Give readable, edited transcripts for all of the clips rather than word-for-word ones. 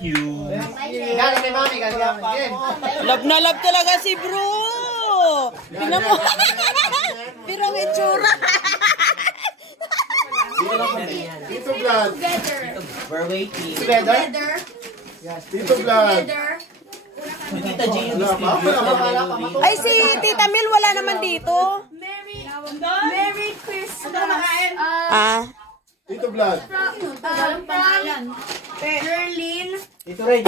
you. Galing kay mami, galing kay mami. Love na love talaga si bro. Tingnan mo. Pero ang itsura. Tito Vlad. We're waiting. Together? Yes, Tito Vlad. Tita Jean, Ay, si Tita Mil wala naman dito. Merry Christmas. Tito Vlad. Pangalan. Gerlin. Tito Ray.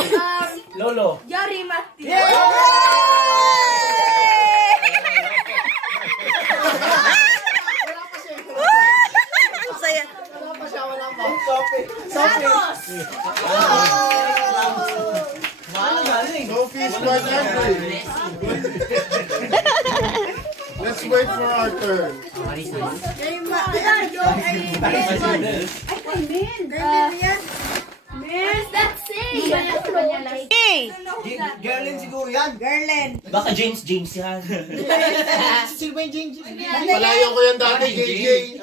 Lolo. Yari Mati. Saya. Ramos. Sophie's quite angry. Let's wait for our turn. Hey! Gerlin siguro yan. Gerlin. Baka James yan. Sino ba yung James? Palayo ko yan dati, JJ.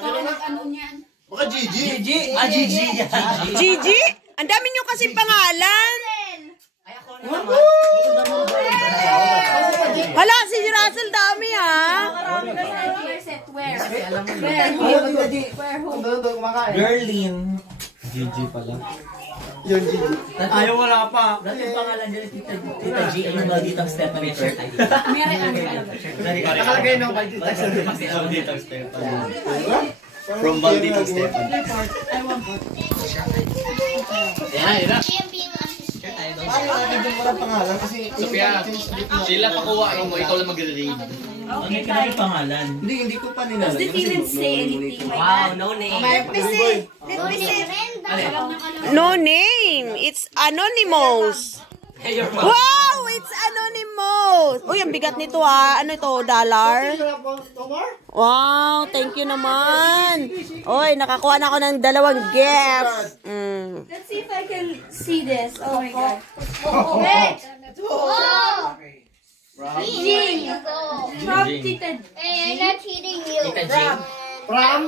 Baka Gigi. Gigi yan. Gigi? Ang dami nyo kasi pangalan. Hala, si Russell dami ha. Gerlin. Gigi pala. Yun, Gigi. Ayaw wala pa. Dati yung pangalan dyan, Tita G. Yung malditang Stephanie. Nakalagay nung Malditang Stephanie. Malditang Stephanie. From Malditang Stephanie. Yan. Paano nagiging walang pangalan? Kasi Sophia, sila pakuwain mo, ikaw lang magre-read. Ano yung pangalan? hindi ko pa nilalagay. They didn't say anything. Wow, no name. No name. It's anonymous. Wow, it's anonymous. Uy, ang bigat nito ha. Ano ito, dollar? Wow, thank you naman. Uy, nakakuha na ako ng 2 gifts. Let's see if I can see this. Oh my god. Wait! Oh! Jing! From Tita Hey, I'm not cheating you. Tita Jing. From?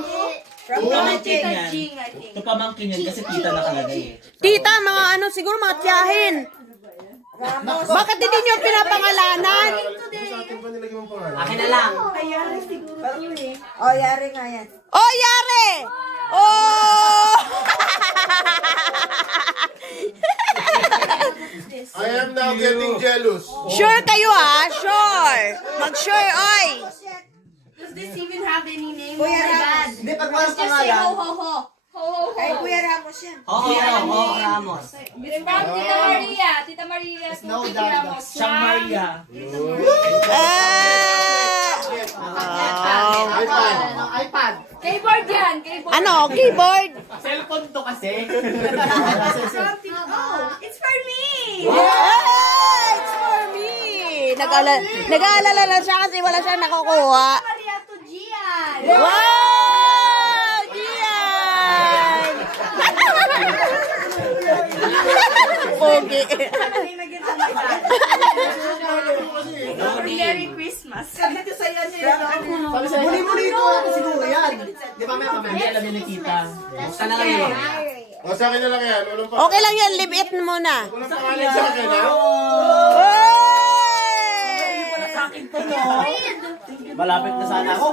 Tita Jing, I think. Ito pamangkin yan kasi tita nakalagay eh. Tita, mga ano, siguro mga tiyahin. Bakit hindi nyo pinapangalanan? Akin na lang. Oh, yari! Oh! I am now getting jealous. Sure kayo ha? Sure. Mag-sure, oy. Does this even have any name? Kuya Oh my God. Hindi, pag walang Just say pangalan. ho ho ho. Ho ho ho. Kuya Ramos yan. Ramos. From Tita Maria. Tita Maria to No Tita doubt. Ramos. Siyang Maria. iPad. iPad. Keyboard yan. Keyboard. Ano, keyboard? Cellphone to kasi. Oh, it's for me. Yeah, it's for me. Nag-aalala lang siya kasi wala siyang nakukuha. Maria to Gian. Wow! Gian! Pogi. Merry Christmas. Muli-muli ito siguro yan. Di ba may Hindi alam niya ni tita. Buksan na lang yun. O, sa akin na lang yan. Walang pa. Okay lang yan, live it muna. Walang pangalan sa akin, ha? Malapit na sana ako.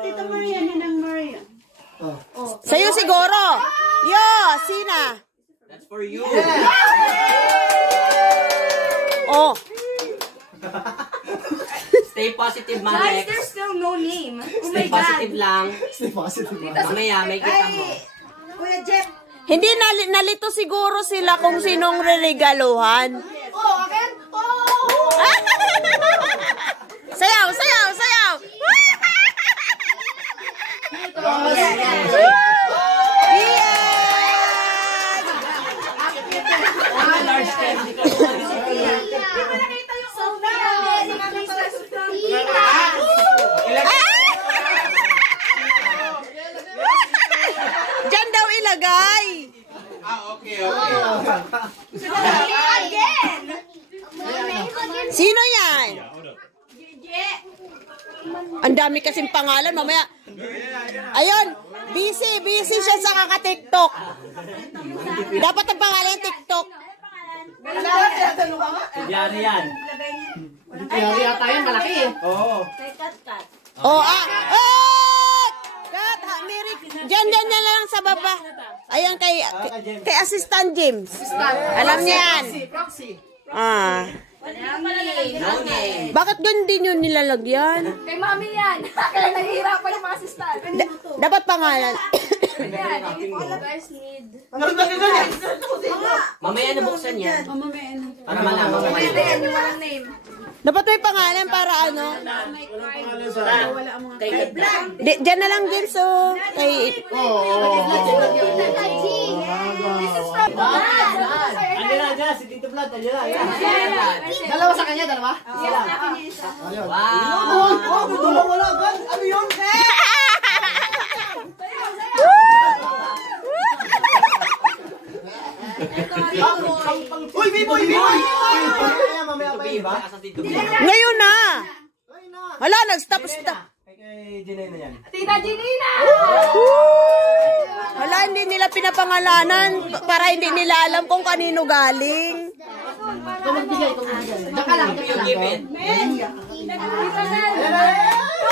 Tita Maria, Ninang Maria. Sa'yo siguro. Yo, Sina. That's for you. Oh. Stay positive, Guys, Manex. there's still no name. Oh my Stay positive God. lang. Stay positive. Mamaya, may kita mo. Kuya Jeff. Hindi nalito siguro sila kung sinong reregaluhan. Oh, akin? Oh! Sayaw, sayaw, sayaw. Diyan daw ilagay. Okay. Again! Sino yan? Ang dami kasing pangalan, mamaya. Ayun, busy siya sa kaka-TikTok. Dapat ang pangalan TikTok. Yari yan. Kaya yata yun, malaki eh. Oo. Oh, oh! Kat, Mary, dyan lang sa baba. Ayan kay Assistant James. Alam niya yan. Proxy. Ah. Bakit ganun din yun nilalagyan? Kay mami yan. Kaya nahihirapan yung mga assistant. Dapat pangalan. Guys need. Mamaya na buksan yan. Para malaman mo kayo. Yan yung walang name. Dapat may pangalan para ano. Kay Diyan na lang, James. Oh. Kay... Andyan na, si Tito Vlad. Andyan na. Dalawa sa kanya, dalawa? Wow! Wala, gan. Ano yun? Uy, Biboy! Mamaya pa yun. Ngayon na. Hala, nag-stop. Kay Jinay na yan. Tita Janina! Hala, hindi nila pinapangalanan para hindi nila alam kung kanino galing. Diyan ka lang. Give it.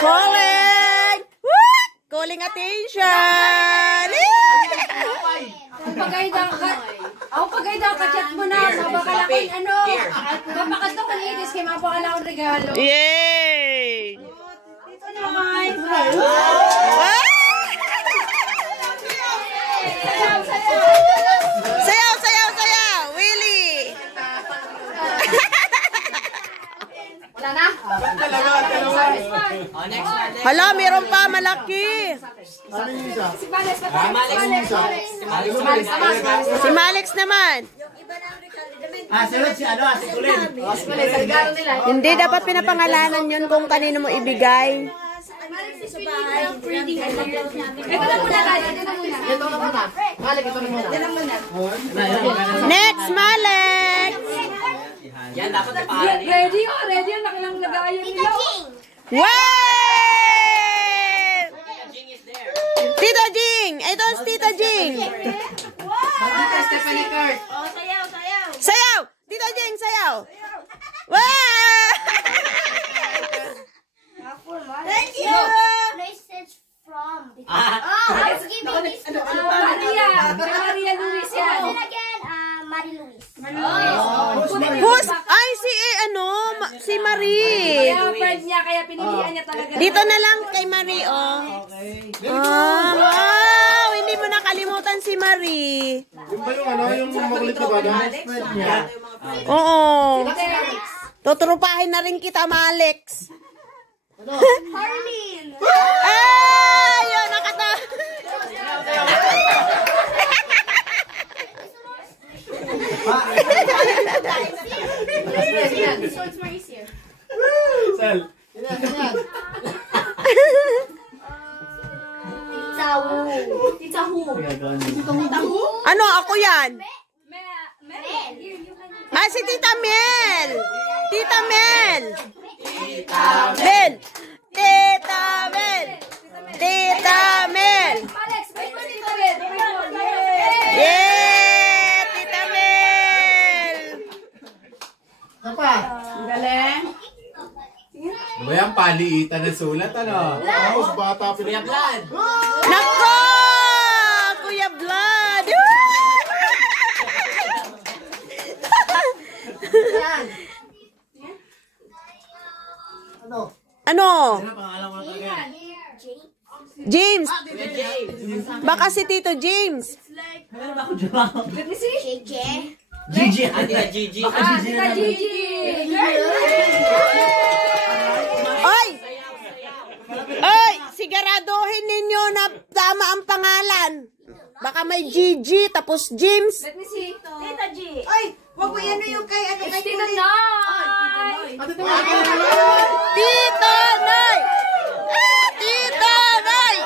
Calling! Woo! Calling attention! Ako pagay daw ka-chat mo na. So baka lang kung ano. Mapakat ko kanigis kay mapakala akong regalo. Yay! Ito naman. Sayaw, sayaw, sayaw! Willie! Wala na? Oh, next one. Hala, meron pa malaki. Si Vanes pa Si Malex naman. Sunod si ano, si Kulin. regalo nila. Hindi dapat pinapangalanan yun kung kanino mo ibigay. Ito na muna tayo. Ito na muna. Ito na muna. Malik, ito na muna. Ito na muna. Next, Malex! Yan, dapat may pangalan yan. Ready oh, ready oh. Nakilang lagayan nila. Wow! Jing is there. Tita Jing! Ito si Tita Jing! Stephanie Kurt. Sayaw! Tita Jing, sayaw! Wow! Thank you. Places from. Let's give it this to Maria. Maria Luis yan. And then again, Marie Louise. Who's, ay, si Marie. Kaya friend niya, kaya pinilihan niya talaga. Dito na lang kay Marie, oh. Wow! Hindi mo nakalimutan si Marie. Yung ba yung ano, yung makulit na bada? Oo. Tutrupahin na rin kita, Malex. Harleen. Ay! Yun, nakata... So it's more easier. Sal. Tita Hu. Ano, ako yan? Mel. Ah, si Tita Mel. Tita Mel. Mel. Tita Mel. Tita Mel. Alex, wait mo dito rin. Yeah! Tita Mel. Galing. Ano ba yan? Paliitan ng sulat, ano? Tapos bata Kuya Vlad. Nako! Kuya Vlad. Ano? Pangalan ko na talaga. James. Baka si Tito James. Ano ba ako dyan? JJ. Gigi. Tita Gigi. Tita Gigi. Oy! Oy! Siguraduhin ninyo na tama ang pangalan. Baka may Gigi tapos James. Let me see. Tita G. Ay, wag mo yan yung kay ano kay Tita Noy. Tito Noy! Ah, Tito Noy!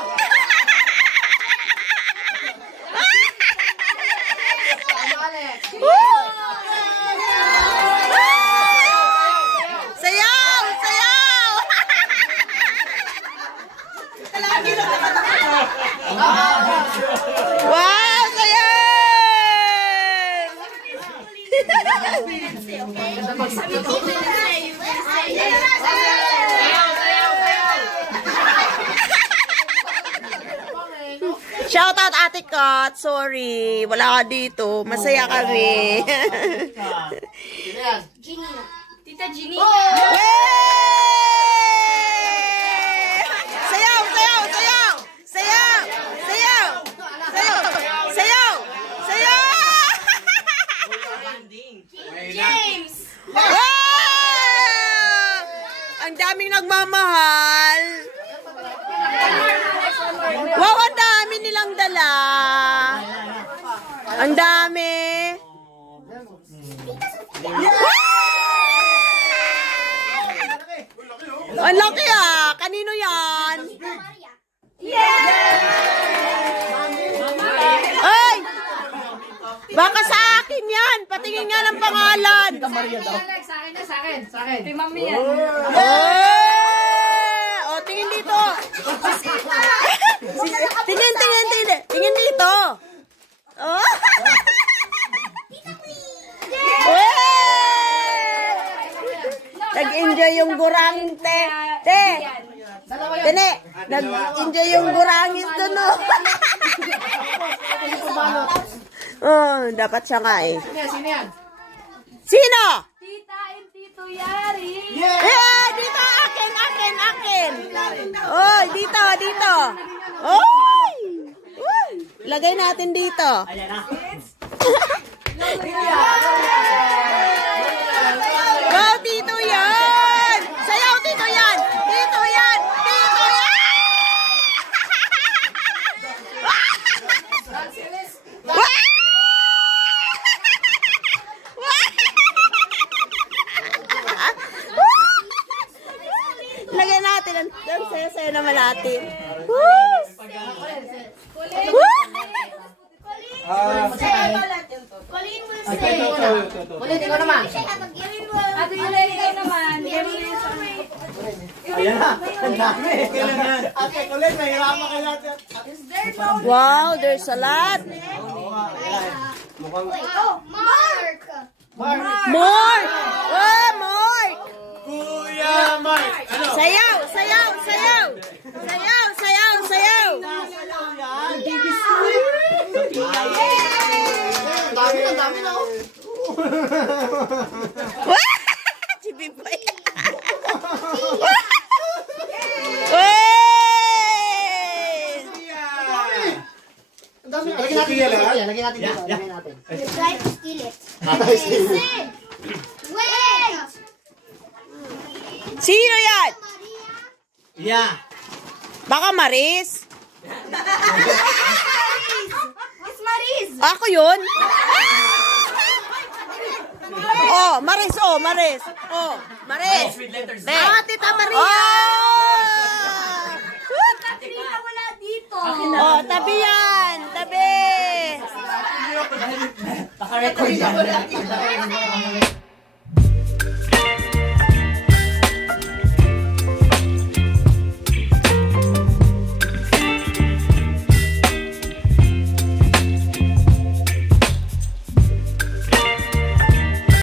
Sayaw! Sayaw! Wow! Sayaw! Shoutout Ate Kat. Sorry. Wala ka dito. Masaya kami. Tita Ginny. Sayaw! Sayaw! Sayaw! Sayaw! Sayaw! Sayaw! Sayaw! Sayaw! James. Wow! Ang daming nagmamahal. Wow, ang dami nilang dala. Ang dami. Ang laki ah. Kanino yan? Ay! Baka sa akin yan. Patingin nga ng pangalan. Sa akin. Kay mami yan. O, tingin dito. Tingin. Tingin dito. Oh. Nag-enjoy yung gurangin, te. Tene, nag-enjoy yung gurangin dun, no? Oh, dapat siya nga eh. Sino yan? Sino? Tita and Tito Yari. Yeah, dito, akin. Oh, dito. Oy! Uy! Lagay natin dito. Wow, Tito yan! Sayaw, Tito yan! Tito yan! Lagyan natin. Ang saya-saya naman natin. Woo! Colleen will say. Ulit, ikaw naman. Ate Yulay, ikaw naman. Ayan na. Ang dami. Ate, kulit. Mahirapan kayo natin. Wow, there's a lot. Mark. More! Oh, more! Kuya Mark! Ano? Sayaw! Ang dami na. Si Biboy. Ang dami. Lagyan natin dito. Lagyan natin. Try to steal it. Wait! Sino yan? Yeah. Baka Maris? It's Maris. Ako yun? Oh, Maris. Maris. With letters. Tita Maria. Katrina wala dito. Oh, tabi yan. Tabi. Naka-record yan.